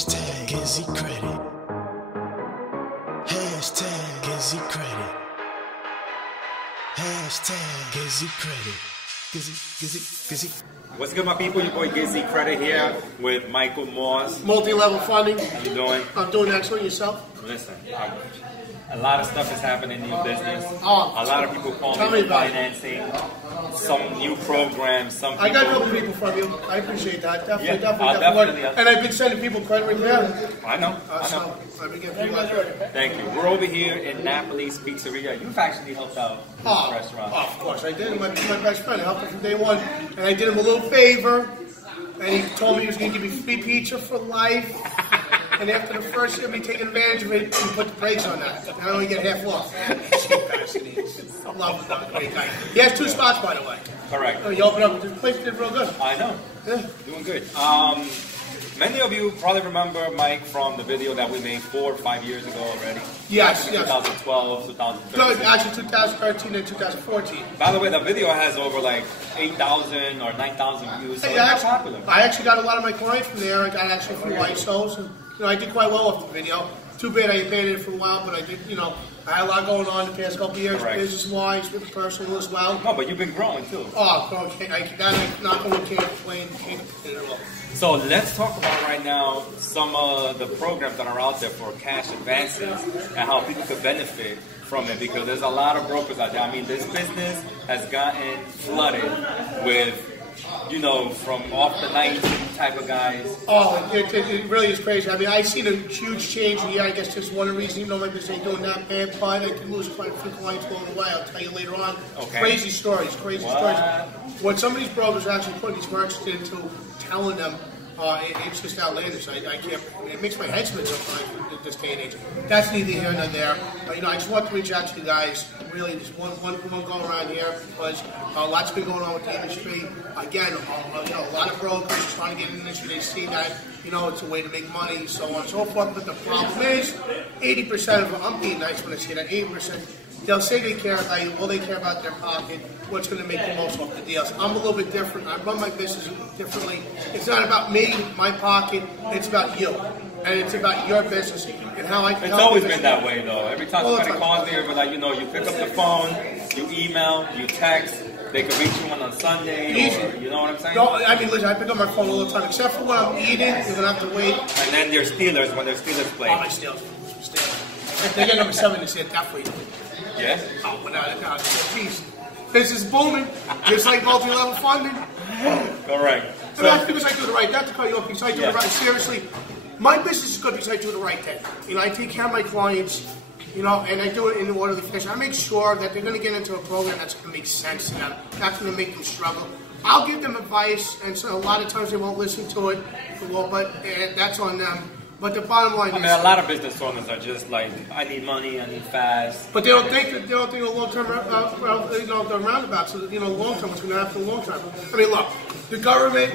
Hashtag GizzyCredit. Hashtag GizzyCredit. Hashtag GizzyCredit. Gizzy. What's good, my people? Your boy GizzyCredit here with Michael Moss. Multi-level funding. How you doing? I'm doing excellent. Yourself? Listen, a lot of stuff is happening in your business. Oh, a lot of people call tell me me for about it. financing, some new programs, some people. I got good people from you. I appreciate that. Definitely. Definitely. And I've been sending people credit repair. I know. So I've been getting people out. Thank you. We're over here in Napoli's Pizzeria. You've actually helped out this restaurant. Of course I did. My best friend. I helped him from day one. And I did him a little favor. And he told me he was going to give me free pizza for life. And after the first year of me taking advantage of it, he put the brakes on that. And I only get half off. Cheap bastard. I love him. Great guy. He has 2 spots, by the way. Correct. You open up, this place did real good. I know. Yeah. Doing good. Many of you probably remember Mike from the video that we made 4 or 5 years ago already. Yes. 2012, 2013. No, actually 2013 and 2014. By the way, the video has over like 8,000 or 9,000 views, so it's not popular. I actually got a lot of my clients from there. I got actually a few ISOs. And, I did quite well off the video. Too bad I abandoned it for a while, but I did, I had a lot going on the past couple of years, business-wise, with personal as well. No, but you've been growing too. Oh, can't complain at all. So let's talk about right now some of the programs that are out there for cash advances and how people could benefit from it, because there's a lot of brokers out there. I mean, this business has gotten flooded with, from off the night type of guys. Oh, it really is crazy. I mean, I've seen a huge change here. I guess just one reason, my business ain't doing that bad, but I can lose quite a few clients along the way. I'll tell you later on. Okay. Crazy stories. What some of these brokers are actually putting these merchants into, telling them, it's just outlandish. I can't. It makes my head spin sometimes in this day and age. That's neither here nor there. But, I just want to reach out to you guys. Really, just one go around here, because lots been going on with the industry. Again, a lot of brokers trying to get in the industry. They see that it's a way to make money, so on and so forth. But the problem is, 80% of them. I'm being nice when I say that. 80%. They'll say they care about you. Will they care about their pocket? What's going to make the most off the deals? I'm a little bit different. I run my business differently. It's not about me, my pocket. It's about you. And it's about your business and how I can It's help always you. been that way, though. Every time somebody calls me, you're like, you pick up the phone, you email, you text. They can reach you on Sunday, or, you know what I'm saying? No, I mean, listen, I pick up my phone all the time, except for when I'm eating. You're going to have to wait. And then there's Steelers when there's Steelers play. Oh, my Steelers. If they get number 7 this year, definitely. Yeah? Oh, but no, geez. Business is booming, just like multi-level funding. Correct. So that's because I do the right. Not to cut you off, because I do the right. Seriously, my business is good because I do the right thing. I take care of my clients, and I do it in an orderly fashion. I make sure that they're going to get into a program that's going to make sense to them, not going to make them struggle. I'll give them advice, and so a lot of times they won't listen to it, but that's on them. But the bottom line is, a lot of business owners are just like, I need money, I need fast. But they don't think of long-term, the roundabout. So long-term, what's going to happen long-term? I mean, look, the government.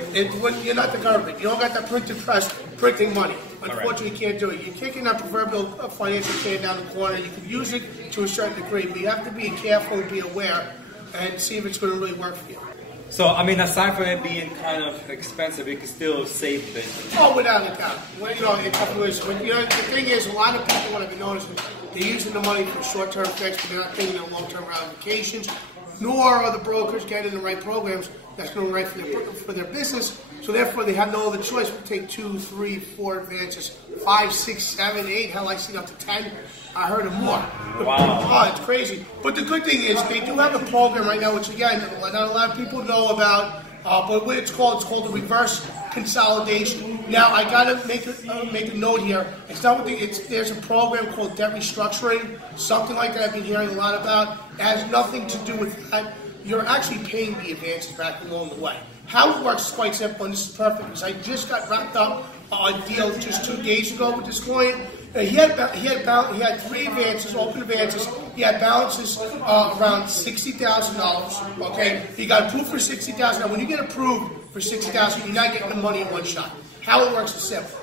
You're not the government. You don't got that printed press printing money. Unfortunately, you can't do it. You're kicking that proverbial financial can down the corner. You can use it to a certain degree, but you have to be careful and be aware and see if it's going to really work for you. So, aside from it being kind of expensive, it can still save business. Oh, without a doubt. In a couple of years. The thing is, a lot of people, what I've been noticing, they're using the money for short-term fix, but they're not thinking of long-term ramifications, nor are the brokers getting the right programs that's going to be right for their business. So therefore, they have no other choice but to take 2, 3, 4 advances, 5, 6, 7, 8. Hell, I seen up to 10. I heard of more. Wow. Oh, it's crazy. But the good thing is they do have a program right now, which again, not a lot of people know about. But what it's called the reverse consolidation. Now, I gotta make a note here. It's not what there's a program called debt restructuring, something like that. I've been hearing a lot about. It has nothing to do with that. You're actually paying the advances back along the way. How it works is quite simple, and this is perfect because I just got wrapped up on a deal just 2 days ago with this client. He had 3 advances, open advances. He had balances around $60,000. Okay, he got approved for $60,000. Now, when you get approved for $60,000, you're not getting the money in one shot. How it works is simple.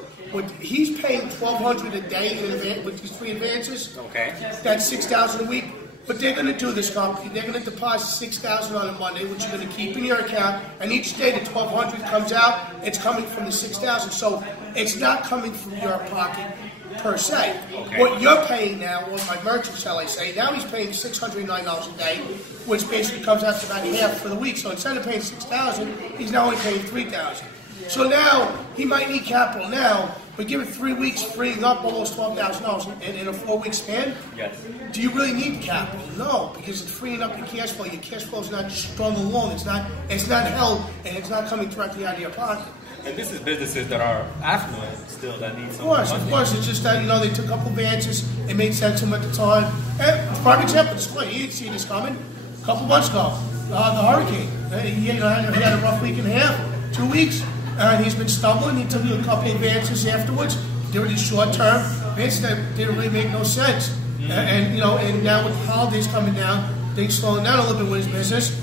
He's paying $1,200 a day with these 3 advances. Okay, that's $6,000 a week. But they're going to do this company. They're going to deposit $6,000 on a Monday, which you're going to keep in your account. And each day the $1,200 comes out, it's coming from the $6,000. So it's not coming from your pocket per se. Okay. What you're paying now, or my merchant, shall I say, now he's paying $609 a day, which basically comes out to about half for the week. So instead of paying $6,000, he's now only paying $3,000. So now he might need capital now, but give it 3 weeks, freeing up almost $12,000 in a 4-week span. Yes. Do you really need capital? No, because it's freeing up your cash flow. Your cash flow is not strung along. It's not held, and it's not coming directly out of your pocket. And this is businesses that are affluent still that need some Of course. It's just that, they took a couple advances. It made sense to them at the time. And for example, you didn't see this coming a couple months ago. The hurricane. He had a rough week and a half, 2 weeks. And he's been stumbling. He took a couple advances afterwards. They were these short-term advances that didn't really make no sense. And now with the holidays coming down, things slowing down a little bit with his business.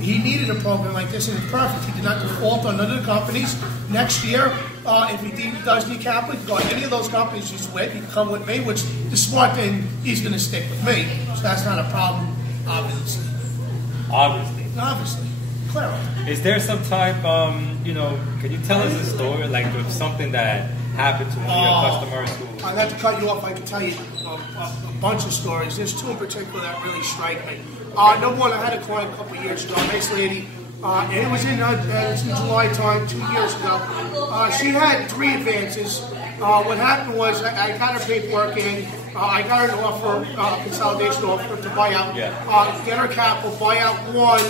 He needed a program like this, and it's perfect. He did not default on none of the companies. Next year, if he does need capital, he can go to any of those companies he's with. He can come with me, which the smart thing, he's going to stick with me. So that's not a problem, obviously. Obviously. Clear. Is there some type, can you tell us a story, like of something that happened to one of your customers who... I'd have to cut you off. I can tell you a bunch of stories. There's two in particular that really strike me. Number one, I had a client a couple of years ago, a nice lady. It was in July time, 2 years ago. She had 3 advances. What happened was I got her paperwork in. I got her an offer, a consolidation offer to buy out, get her capital, buy out 1,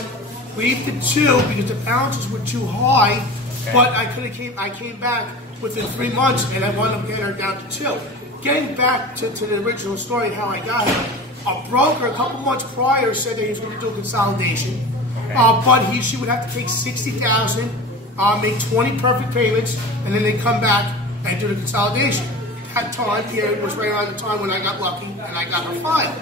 leave the 2 because the balances were too high. Okay. But I came back within 3 months and I wound up getting her down to 2. Getting back to the original story, how I got her. A broker a couple months prior said that he was going to do a consolidation, but she would have to take $60,000, make 20 perfect payments, and then they come back and do the consolidation. That time period was right around the time when I got lucky and I got her file.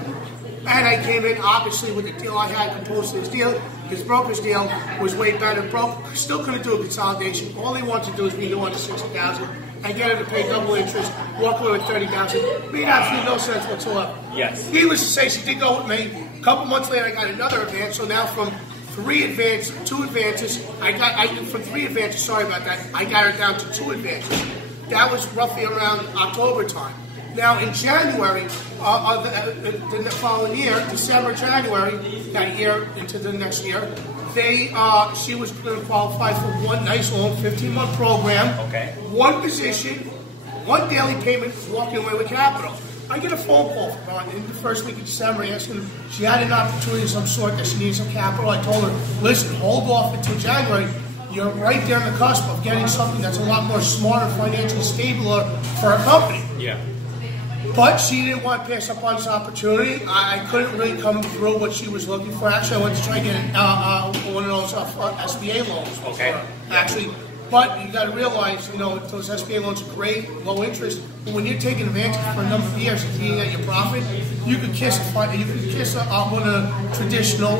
And I came in obviously with the deal I had composed to this deal. His broker's deal was way better. Broker still couldn't do a consolidation. All they wanted to do is me to want $60,000 and get her to pay double interest, walk away with $30,000. Made absolutely no sense whatsoever. Yes. Needless to say, she did go with me. A couple months later, I got another advance. So now from 2 advances, from 3 advances. Sorry about that. I got her down to 2 advances. That was roughly around October time. Now in January the following year, December, January, that year into the next year, she was going to qualify for one nice long 15-month program, 1 position, 1 daily payment, walking away with capital. I get a phone call from her in the first week of December asking if she had an opportunity of some sort that she needed some capital. I told her, listen, hold off until January. You're right there on the cusp of getting something that's a lot more smarter, financially stable for a company. Yeah. But she didn't want to pass up on this opportunity. I couldn't really come through what she was looking for. Actually, I went to try to get one of those SBA loans. Okay. Actually, but you got to realize, those SBA loans are great, low interest. But when you're taking advantage for a number of years and eating at your profit, you could kiss one of the traditional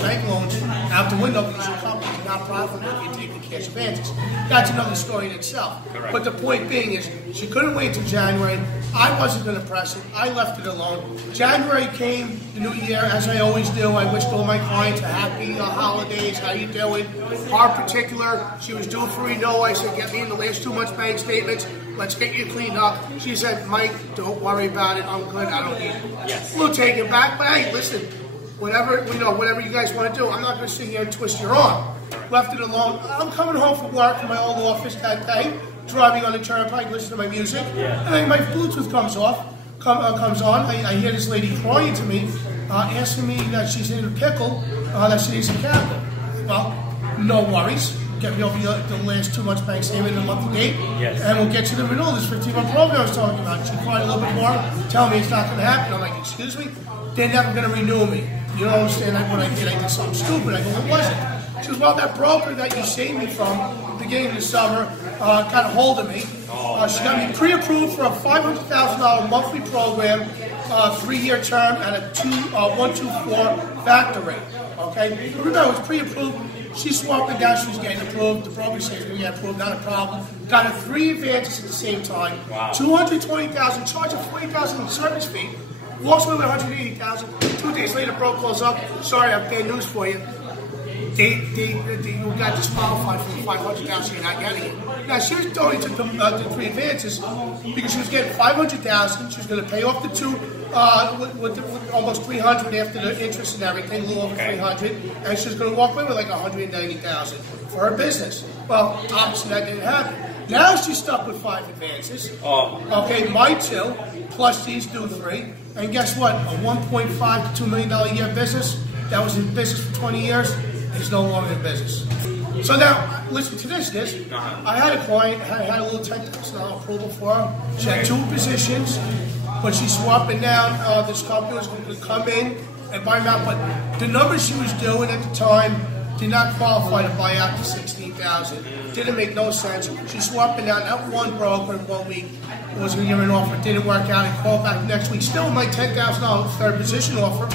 bank loans out the window because your company is not profitable if you take the cash advances. That's another story in itself. Correct. But the point being is, she couldn't wait until January. I wasn't going to press it. I left it alone. January came, the new year, as I always do. I wished all my clients a happy holidays. How you doing? Our particular, she was due for renewal. I said, get me in the last 2 months' bank statements. Let's get you cleaned up. She said, Mike, don't worry about it. I'm good. I don't need it. Yes. We'll take it back. But hey, listen, whatever you guys want to do, I'm not going to sit here and twist your arm. Left it alone. I'm coming home from work from my old office that day, driving on the turnpike, listening to my music, and then my Bluetooth comes on. I hear this lady crying to me, asking me that she's in a pickle, that she needs some capital. Well, no worries. Get me over the last 2 months bank statement and a month to date, and we'll get you the renewal. This 15-month program I was talking about. She cried a little bit more, telling me it's not going to happen. I'm like, excuse me? They're never going to renew me. You don't understand what I did. I did something stupid. I go, what was it? She goes, well, that broker that you saved me from at the beginning of the summer got a hold of me. She got me pre-approved for a $500,000 monthly program, 3-year term, at a 124 factor rate. Okay? Remember, it was pre-approved. She swapped it down. She was getting approved. The broker said, we get approved, not a problem. Got her 3 advances at the same time. Wow. $220,000, charged her $40,000 in service fee. Walks away with $180,000. 2 days later, broker calls up. Sorry, I have bad news for you. you got disqualified from the 500,000. You're not getting it. Now she was only took the 3 advances because she was getting 500,000. She was going to pay off the 2 with almost 300 after the interest and everything, a little over 300, and she was going to walk away with like 190,000 for her business. Well, obviously that didn't happen. Now she's stuck with 5 advances. Okay, my 2 plus these new 3, and guess what? A 1.5 to $2 million a year business that was in business for 20 years is no longer in business. So now, listen to this. I had a client, had a little $10,000 approval for her. She had 2 positions, but she's swapping down. This company was going to come in and buy them out, but the numbers she was doing at the time did not qualify to buy out to $16,000. Didn't make no sense. She's swapping down that one broker in 1 week. Was going to give her an offer, didn't work out, and called back next week. Still my $10,000 third position offer.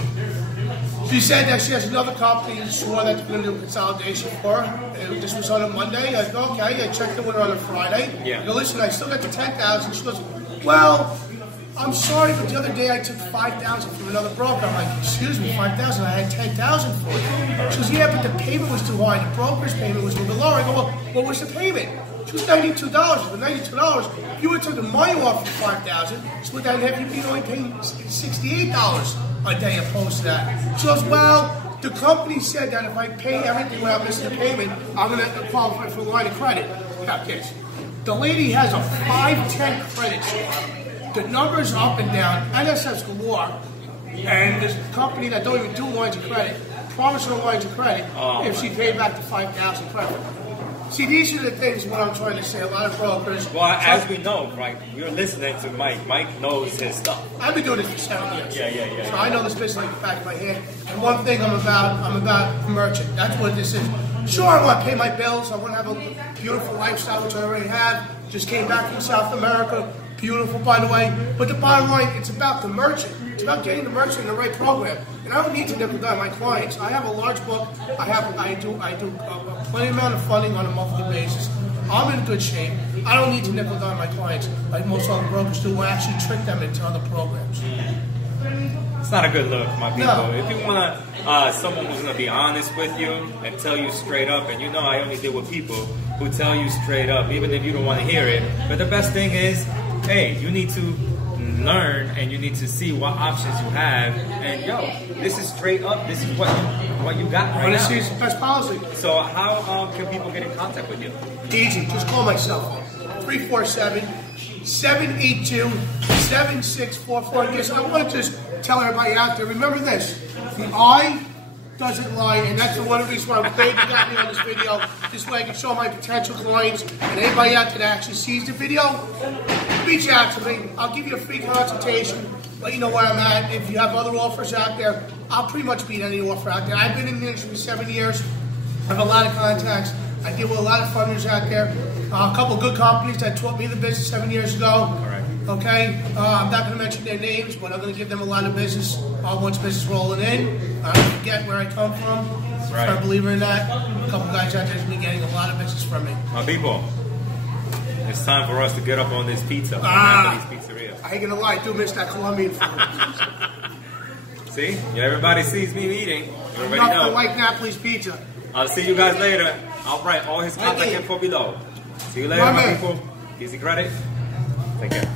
She said that she has another company and swore that they're going to do consolidation for her. And this was on a Monday. I go, okay. I checked it with her on a Friday. I go, listen, I still got the $10,000. She goes, well, I'm sorry, but the other day I took $5,000 from another broker. I'm like, excuse me, $5,000? I had $10,000 for it. She goes, yeah, but the payment was too high. The broker's payment was a little bit lower. I go, well, what was the payment? She was $92. For $92, you would have taken my offer for $5,000. Split that in half, you'd be only paying $68 a day opposed to that. She goes, well, the company said that if I pay everything without missing a payment, I'm going to qualify for a line of credit. Got this. The lady has a 510 credit score. The numbers are up and down. NSF's galore. And this company that don't even do lines of credit promised her lines of credit if she paid back the 5,000 credit. See, these are the things what I'm trying to say. A lot of brokers. Well, as we know, right? You're listening to Mike. Mike knows his stuff. I've been doing this for 7 years. Yeah. So I know this business like the back of my hand. And one thing I'm about merchant. That's what this is. Sure, I want to pay my bills. I want to have a beautiful lifestyle, which I already have. Just came back from South America. Beautiful, by the way. But the bottom line, it's about the merchant. It's about getting the merchant in the right program. And I don't need to nickel down my clients. I have a large book. I do plenty amount of funding on a monthly basis. I'm in good shape. I don't need to nickel down my clients like most other brokers do. I actually trick them into other programs. It's not a good look, my people. No. If you want someone who's going to be honest with you and tell you straight up, and you know I only deal with people who tell you straight up, even if you don't want to hear it. But the best thing is, hey, you need to learn and you need to see what options you have. And yo, this is straight up. This is what you got right now. This is best policy. So how can people get in contact with you? Easy. Just call my cell phone. 347-782-7644. Yes, I want to just tell everybody out there, remember this. The eye doesn't lie, and that's the one reason why I'm glad you got me on this video. This way I can show my potential clients and anybody out there that actually sees the video, reach out to me. I'll give you a free consultation, let you know where I'm at. If you have other offers out there, I'll pretty much beat any offer out there. I've been in the industry for 7 years. I have a lot of contacts. I deal with a lot of funders out there. A couple of good companies that taught me the business 7 years ago. Correct. Okay, I'm not going to mention their names, but I'm going to give them a lot of business once business rolling in. I don't forget where I come from. That's right. I'm a believer in that. A couple guys out there have been getting a lot of business from me. My people, it's time for us to get up on this pizza. Anthony's Pizzeria. I ain't going to lie, I do miss that Colombian food. See? Yeah, everybody sees me eating. Everybody Not knows. for White Napoli's pizza. I'll see you guys later. I'll write all his contact info below. See you later, my people. GizzyCredit. Take care.